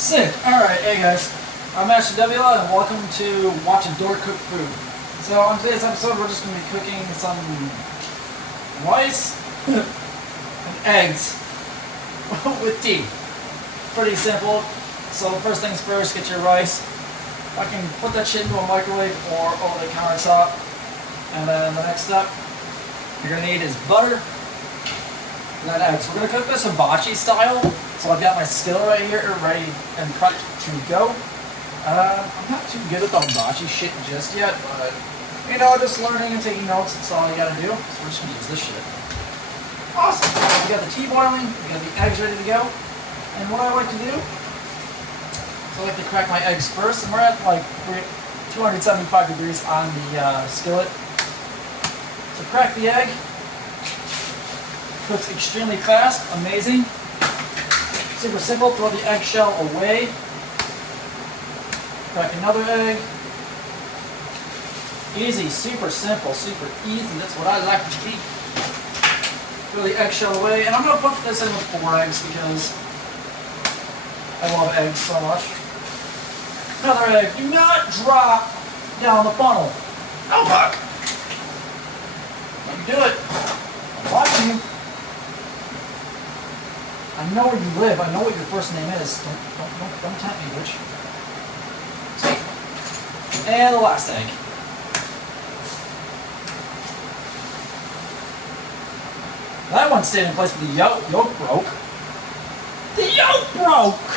Sick. Alright, hey guys. I'm Astrid and welcome to Watch a Door Cook Food. So on today's episode we're just going to be cooking some rice and eggs with tea. Pretty simple. So first things first, get your rice. I can put that shit into a microwave or over the countertop. And then the next step you're going to need is butter and then eggs. We're going to cook this hibachi style. So I've got my skillet right here ready and prepped to go. I'm not too good at the hibachi shit just yet, but you know, just learning and taking notes, that's all you gotta do. So we're just gonna use this shit. Awesome. We got the tea boiling, we got the eggs ready to go. And what I like to do is I like to crack my eggs first, and we're at like 275 degrees on the skillet. So crack the egg. Cooks extremely fast, amazing. Super simple, throw the eggshell away. Crack another egg. Easy, super simple, super easy. That's what I like to be. Throw the eggshell away. And I'm going to put this in with 4 eggs because I love eggs so much. Another egg. Do not drop down the funnel. No, fuck. Let me do it. I'm watching you. I know where you live. I know what your first name is. Don't tempt me, bitch. Sweet. And the last egg. That one stayed in place, but the yolk broke. The yolk broke!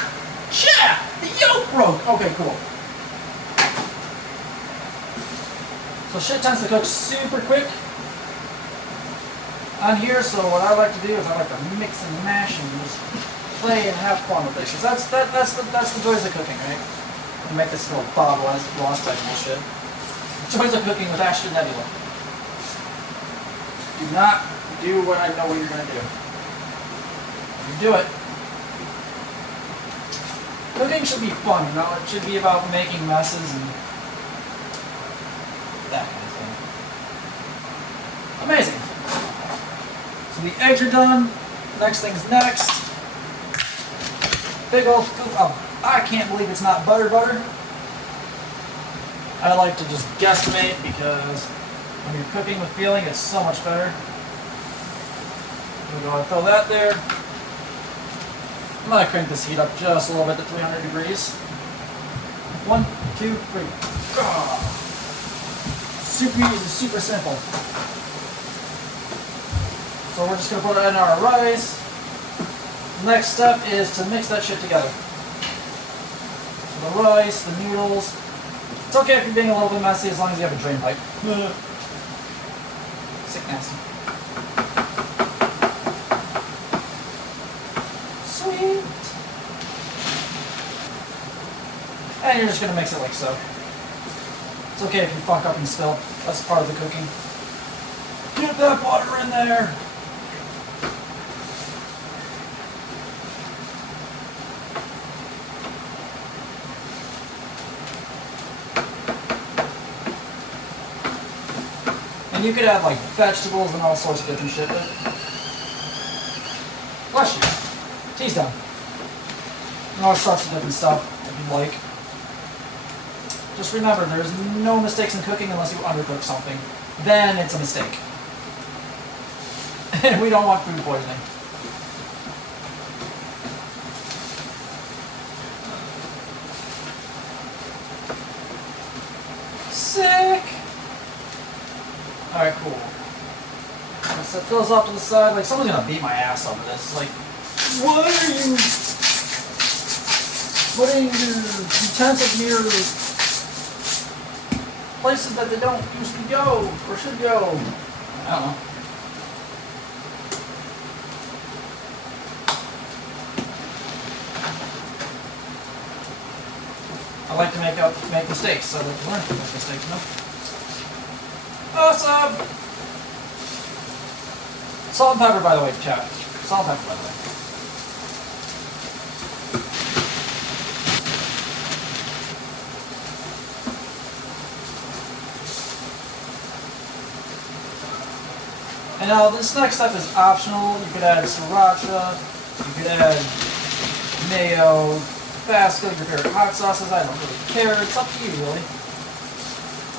Yeah! The yolk broke! Okay, cool. So shit tends to cook super quick on here, so what I like to do is I like to mix and mash and just play and have fun with it. Because that's the joys of cooking, right? And make this little Bob Ross type bullshit. The joys of cooking with Astrid and Nebula. Do not do what I know what you're going to do. You do it. Cooking should be fun, you know? It should be about making messes and that kind of thing. Amazing. So the eggs are done. Next thing's next. Big old scoop of, I can't believe it's not butter. I like to just guesstimate because when you're cooking with feeling, it's so much better. We're going to throw that there. I'm going to crank this heat up just a little bit to 300 degrees. 1, 2, 3. Oh. Super easy, super simple. So we're just going to put it in our rice. Next step is to mix that shit together. So the rice, the noodles. It's okay if you're being a little bit messy as long as you have a drain pipe. Sick nasty. Sweet. And you're just going to mix it like so. It's okay if you fuck up and spill. That's part of the cooking. Get that butter in there. And you could add like vegetables and all sorts of different shit. Bless you. Tea's done. And all sorts of different stuff if you like. Just remember, there's no mistakes in cooking unless you undercook something. Then it's a mistake. And we don't want food poisoning. Sick! Alright, cool. I'll set those off to the side. Like, someone's gonna beat my ass over this. Like, what are you putting your utensils near places that they don't usually go or should go? I don't know. I like to make mistakes, so I like to learn from those mistakes, you know? Awesome! Salt and pepper, by the way, chat. Salt and pepper, by the way. And now this next step is optional. You could add sriracha, you could add mayo, Tabasco, your favorite hot sauces. I don't really care. It's up to you, really.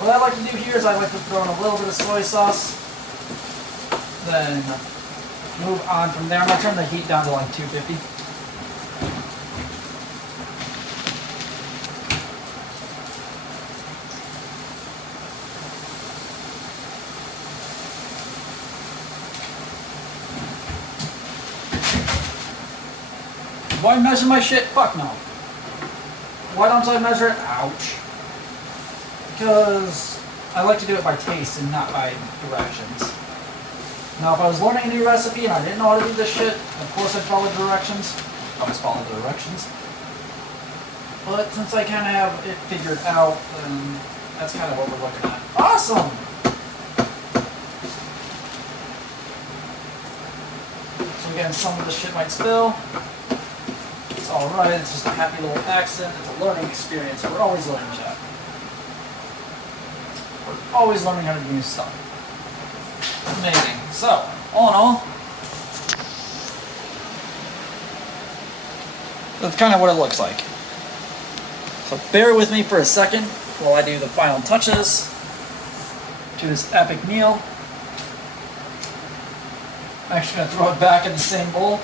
What I like to do here is I like to throw in a little bit of soy sauce. Then move on from there. I'm going to turn the heat down to like 250. Do I measure my shit? Fuck no. Why don't I measure it? Ouch. Because I like to do it by taste and not by directions. Now, if I was learning a new recipe and I didn't know how to do this shit, of course I'd follow directions. I always follow directions. But since I kind of have it figured out, then that's kind of what we're looking at. Awesome! So again, some of the shit might spill. It's alright, it's just a happy little accident. It's a learning experience. We're always learning, chat. We're always learning how to do new stuff. Amazing. So, all in all, that's kind of what it looks like. So bear with me for a second while I do the final touches to this epic meal. I'm actually going to throw it back in the same bowl.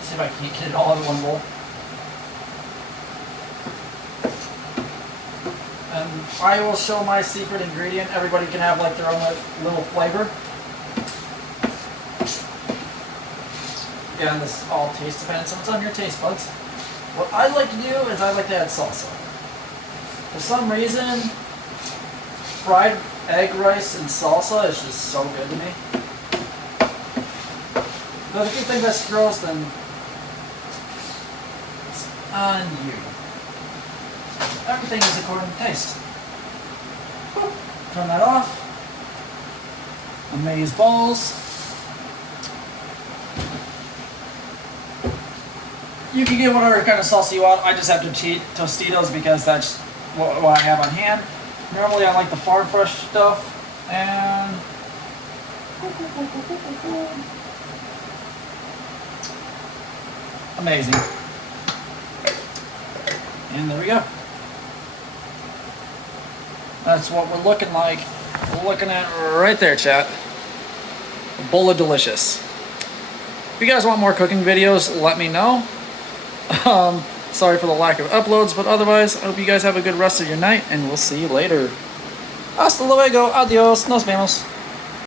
See if I can't get it all in one bowl. And I will show my secret ingredient. Everybody can have like their own little flavor. Again, this is all taste dependent, so it's on your taste buds. What I like to do is I like to add salsa. For some reason, fried egg rice and salsa is just so good to me. But if you think that's gross, then it's on you. Everything is according to taste. Boop. Turn that off. Amaze balls. You can get whatever kind of salsa you want. I just have to cheat Tostitos because that's what I have on hand. Normally I like the farm fresh stuff. And amazing. And there we go. That's what we're looking like. We're looking at right there, chat. A bowl of delicious. If you guys want more cooking videos, let me know. Sorry for the lack of uploads, but otherwise, I hope you guys have a good rest of your night, and we'll see you later. Hasta luego, adios, nos vemos.